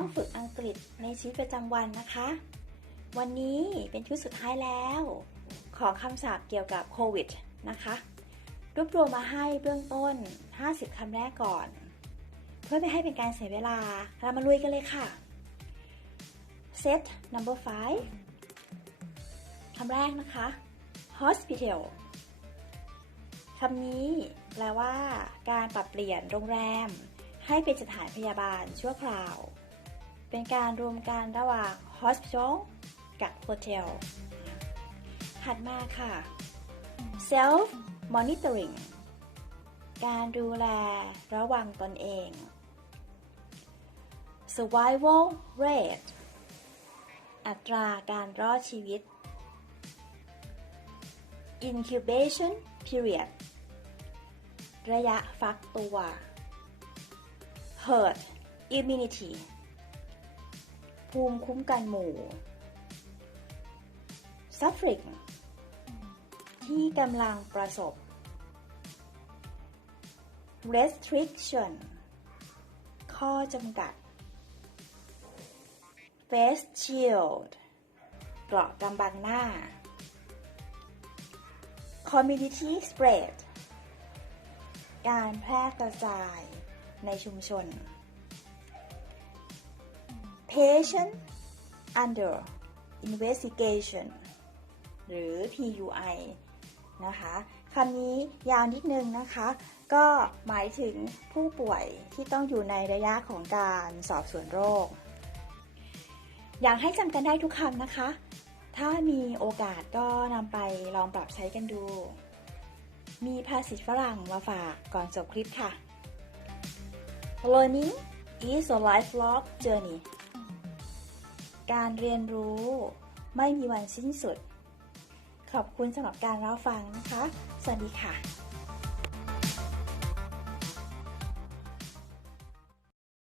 วิดในชีวิตประจำวันนะคะ วันนี้เป็นชุดสุดท้ายแล้ว ขอคำศัพท์เกี่ยวกับโควิดนะคะ รวบรวมมาให้เบื้องต้น 50คำแรกก่อน เพื่อไม่ให้เป็นการเสียเวลา เรามาลุยกันเลยค่ะ set number five คำแรกนะคะ hospital คำนี้แปลว่า การปรับเปลี่ยนโรงแรม ให้เป็นสถานพยาบาลชั่วคราว เป็นการรวมกันระหว่าง hospital กับ hotel ถัดมาค่ะ self monitoring การดูแลระวังตนเอง survival rate อัตราการรอดชีวิต incubation period ระยะฟักตัว herd immunity ภูมิคุ้มกันหมู่ suffering ที่กำลังประสบ restriction ข้อจำกัด face shield เกราะกำบังหน้า community spread การแพร่กระจายในชุมชน patient under investigation หรือ PUI นะคะคำนี้ยาวนิดนึงนะคะ ก็หมายถึงผู้ป่วยที่ต้องอยู่ในระยะของการสอบสวนโรค อยากให้จำกันได้ทุกคำนะคะ ถ้ามีโอกาสก็นำไปลองปรับใช้กันดู มีภาษิตฝรั่งมาฝากก่อนจบคลิปค่ะ Learning is a lifelong journey การเรียนรู้ไม่มีวันสิ้นสุด ขอบคุณสำหรับการรับฟังนะคะ สวัสดีค่ะ